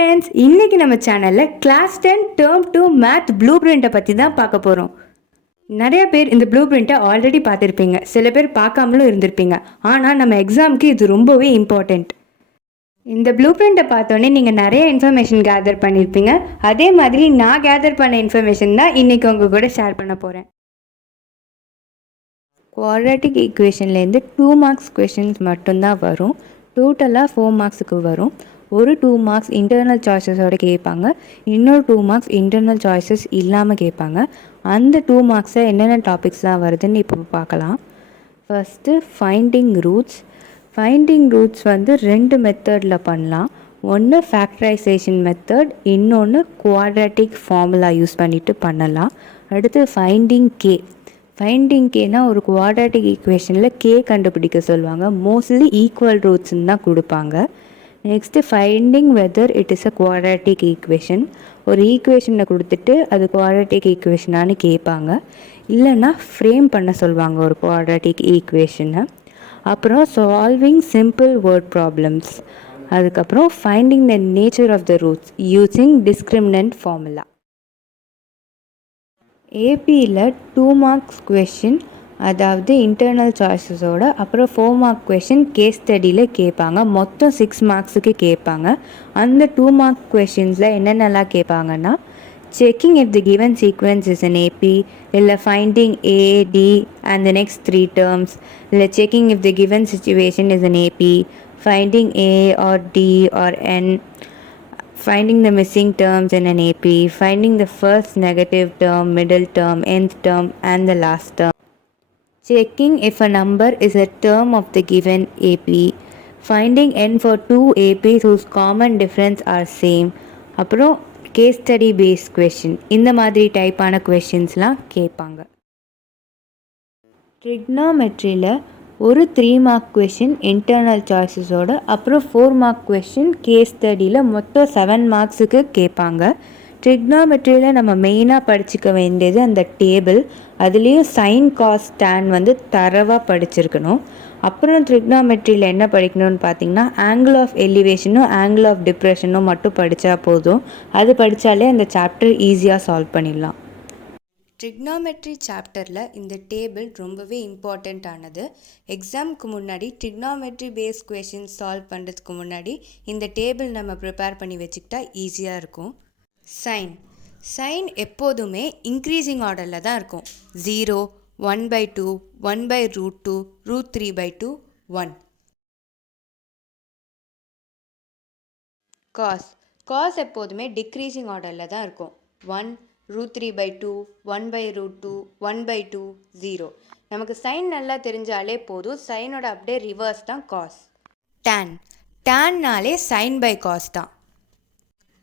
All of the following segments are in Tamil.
ஃப்ரெண்ட்ஸ், இன்றைக்கி நம்ம சேனலில் கிளாஸ் 10 டேர்ம் 2 மேத் ப்ளூ பிரிண்ட்டை பற்றி தான் பார்க்க போகிறோம். நிறைய பேர் இந்த ப்ளூ பிரிண்ட்டை ஆல்ரெடி பார்த்துருப்பீங்க, சில பேர் பார்க்காமலும் இருந்திருப்பீங்க. ஆனால் நம்ம எக்ஸாமுக்கு இது ரொம்பவே இம்பார்ட்டண்ட். இந்த ப்ளூ பிரிண்ட்டை பார்த்தோன்னே நீங்கள் நிறைய இன்ஃபர்மேஷன் கேதர் பண்ணியிருப்பீங்க. அதே மாதிரி நான் கேதர் பண்ண இன்ஃபர்மேஷன் தான் இன்றைக்கி உங்கள் கூட ஷேர் பண்ண போகிறேன். குவாட்ராட்டிக் ஈக்குவேஷன்லேருந்து 2 மார்க்ஸ் கொஷின்ஸ் மட்டும்தான் வரும். டோட்டலாக 4 மார்க்ஸுக்கு வரும். ஒரு 2 மார்க்ஸ் இன்டர்னல் சாய்ஸஸோடு கேட்பாங்க, இன்னொரு 2 மார்க்ஸ் இன்டர்னல் சாய்ஸஸ் இல்லாமல் கேட்பாங்க. அந்த 2 மார்க்ஸை என்னென்ன டாபிக்ஸ்லாம் வருதுன்னு இப்போ பார்க்கலாம். First finding roots. Finding roots வந்து 2 மெத்தடில் பண்ணலாம். ஒன்று ஃபேக்டரைசேஷன் மெத்தட், இன்னொன்று குவாட்ராட்டிக் ஃபார்முலா யூஸ் பண்ணிவிட்டு பண்ணலாம். அடுத்து ஃபைண்டிங் கே. ஃபைண்டிங் கேனா ஒரு குவாட்ராட்டிக் ஈக்குவேஷனில் கே கண்டுபிடிக்க சொல்லுவாங்க. மோஸ்ட்லி ஈக்குவல் ரூட்ஸ்ன்னு தான் கொடுப்பாங்க. Next finding whether it is a quadratic equation. ஒரு ஈக்குவேஷனை கொடுத்துட்டு அது குவாட்ராட்டிக் ஈக்குவேஷனானு கேட்பாங்க. இல்லைன்னா ஃப்ரேம் பண்ண சொல்லுவாங்க ஒரு குவாட்ராட்டிக் ஈக்குவேஷனை. அப்புறம் சால்விங் சிம்பிள் வேர்ட் ப்ராப்ளம்ஸ். அதுக்கப்புறம் finding the nature of the roots using discriminant formula. ஏபியில் 2 மார்க்ஸ் கொஷின், அதாவது இன்டர்னல் சாய்ஸஸோட, அப்புறம் 4 மார்க் கொஷின் கேஸ் ஸ்டடியில் கேட்பாங்க. மொத்தம் 6 மார்க்ஸுக்கு கேட்பாங்க. அந்த 2 மார்க் கொஷின்ஸில் என்னென்னலாம் கேட்பாங்கன்னா, checking if the given sequence is an AP, இல்லை finding A D and the next 3 terms, இல்லை checking if the given situation is an AP, finding A or D or N, finding the missing terms in an AP, finding the first negative term, middle term, nth term and the last term, checking if a number is a term of the given AP, finding n for 2 APs whose common difference are same. அப்புறம் case study based question. இந்த மாதிரி டைப்பான கொஷின்ஸ்லாம் கேட்பாங்க. ட்ரிக்னாமெட்ரியில் ஒரு 3 மார்க் கொஷின் இன்டர்னல் சாய்ஸஸோட, அப்புறம் 4 மார்க் கொஷின் கேஸ் ஸ்டடியில் மொத்தம் 7 மார்க்ஸுக்கு கேட்பாங்க. ட்ரிக்னாமெட்ரியில் நம்ம மெயினாக படிச்சுக்க வேண்டியது அந்த டேபிள். அதுலேயும் சைன் காஸ் tan வந்து தரவாக படிச்சிருக்கணும். அப்புறம் ட்ரிக்னாமெட்ரியில் என்ன படிக்கணும்னு பார்த்தீங்கன்னா, ஆங்கிள் ஆஃப் எலிவேஷனும் ஆங்கிள் ஆஃப் டிப்ரெஷனும் மட்டும் படித்தா போதும். அது படித்தாலே அந்த சாப்டர் ஈஸியாக சால்வ் பண்ணிடலாம். ட்ரிக்னாமெட்ரி சாப்டரில் இந்த டேபிள் ரொம்பவே இம்பார்ட்டண்ட் ஆனது. எக்ஸாமுக்கு முன்னாடி ட்ரிக்னாமெட்ரி பேஸ்ட் கொஷின்ஸ் சால்வ் பண்ணுறதுக்கு முன்னாடி இந்த டேபிள் நம்ம ப்ரிப்பேர் பண்ணி வச்சுக்கிட்டா ஈஸியாக இருக்கும். சைன் எப்போதுமே இன்க்ரீஸிங் ஆர்டரில் தான் இருக்கும். 0, 1/2, 1/√2, √3/2, 1. காஸ் எப்போதுமே டிக்ரீஸிங் ஆர்டரில் தான் இருக்கும். 1, √3/2, 1/√2, 1/2, 0. நமக்கு சைன் நல்லா தெரிஞ்சாலே போதும். சைனோட அப்படியே ரிவர்ஸ் தான் காஸ். டேன்னாலே சைன் பை காஸ் தான்.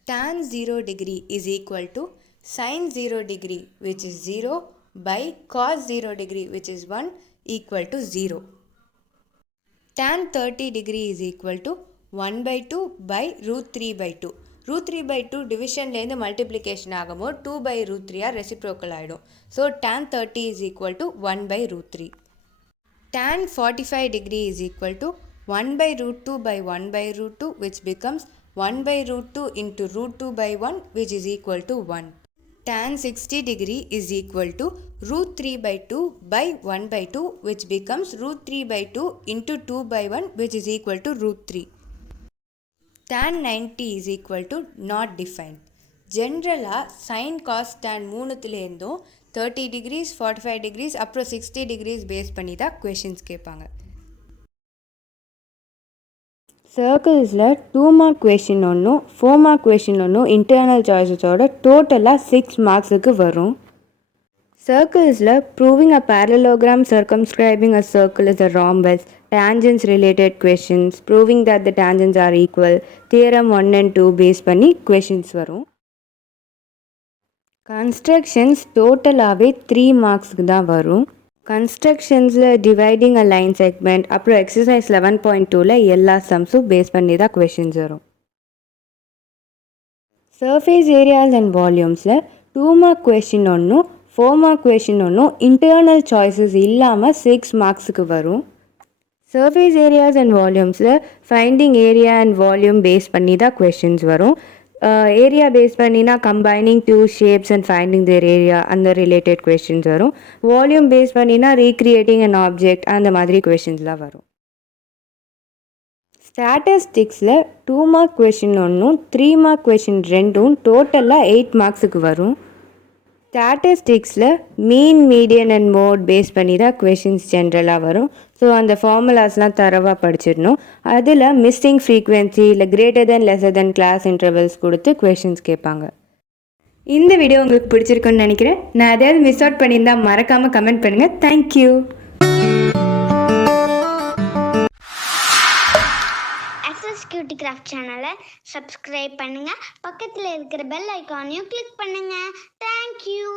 tan 0 degree is equal to sin 0 degree which is 0 by cos 0 degree which is 1 equal to 0. tan 30 degree is equal to 1/2 by √3/2. √3/2 டிவிஷன்லேருந்து multiplication ஆகும்போது 2/√3 ரெசிப்ரோக்கல் ஆகிடும். So tan 30 is equal to 1/√3. tan 45 degree is equal to 1/√2 by 1/√2 which becomes 1/√2 into √2/1 which is equal to 1. tan 60 degree is equal to √3/2 by 1/2 which becomes √3/2 into 2/1 which is equal to √3. tan 90 is equal to not defined. ஜென்ரலாக sign cos tan மூணுத்துலேருந்தும் 30 degrees, 45 degrees, அப்புறம் 60 degrees பேஸ் பண்ணி தான் கொஷின்ஸ் கேட்பாங்க. சர்க்கிள்ஸில் 2 மார்க் கொஷின் ஒன்றும் 4 மார்க் கொஷின் ஒன்றும் இன்டர்னல் சாய்ஸஸோட டோட்டலாக 6 மார்க்ஸுக்கு வரும். Circles proving a parallelogram circumscribing a circle is a rhombus, tangents related questions, proving that the tangents are equal, theorem 1 and 2 base பண்ணி questions வரும். Constructions டோட்டலாகவே 3 மார்க்ஸுக்கு தான் வரும். கன்ஸ்ட்ரக்ஷன்ஸில் டிவைடிங் அ லைன் செக்மெண்ட், அப்புறம் எக்ஸசைஸ் 11.2ல் எல்லா சம்ஸும் பேஸ் பண்ணி தான் கொஷின்ஸ் வரும். சர்ஃபேஸ் ஏரியாஸ் அண்ட் வால்யூம்ஸில் 2 மார்க் கொஷின் ஒன்றும் 4 மார்க் கொஷின் ஒன்றும் இன்டர்னல் சாய்ஸஸ் இல்லாமல் 6 மார்க்ஸுக்கு வரும். சர்ஃபேஸ் ஏரியாஸ் அண்ட் வால்யூம்ஸில் finding area and volume base பண்ணி தான் கொஷின்ஸ் வரும். ஏரியா பேஸ் பண்ணினா combining two shapes and finding their area அந்த ரிலேட்டட் கொஷின்ஸ் வரும். வால்யூம் பேஸ் பண்ணினா ரீக்ரியேட்டிங் அன் ஆப்ஜெக்ட் அந்த மாதிரி கொஷின்ஸ்லாம் வரும். ஸ்டாட்டிஸ்டிக்ஸில் 2 மார்க் கொஷின் ஒன்றும் 3 மார்க் கொஷின் ரெண்டும் டோட்டலாக 8 மார்க்ஸுக்கு வரும். ஸ்டாட்டிஸ்டிக்ஸில் மீன், மீடியன் அண்ட் மோட் பேஸ் பண்ணி தான் கொஷின்ஸ் ஜென்ரலாக வரும். ஸோ அந்த ஃபார்முலாஸ்லாம் தரவாக படிச்சிடணும். அதில் மிஸ்ஸிங் ஃப்ரீக்வன்சி இல்லை greater than lesser than class intervals கொடுத்து கொஷின்ஸ் கேட்பாங்க. இந்த வீடியோ உங்களுக்கு பிடிச்சிருக்குன்னு நினைக்கிறேன். நான் அதாவது மிஸ் அவுட் பண்ணியிருந்தால் மறக்காமல் கமெண்ட் பண்ணுங்கள். தேங்க்யூ. கிராஃப்ட் சேனலை சப்ஸ்கிரைப் பண்ணுங்கள். பக்கத்தில் இருக்கிற பெல் ஐக்கானையும் கிளிக் பண்ணுங்கள். தேங்க்யூ.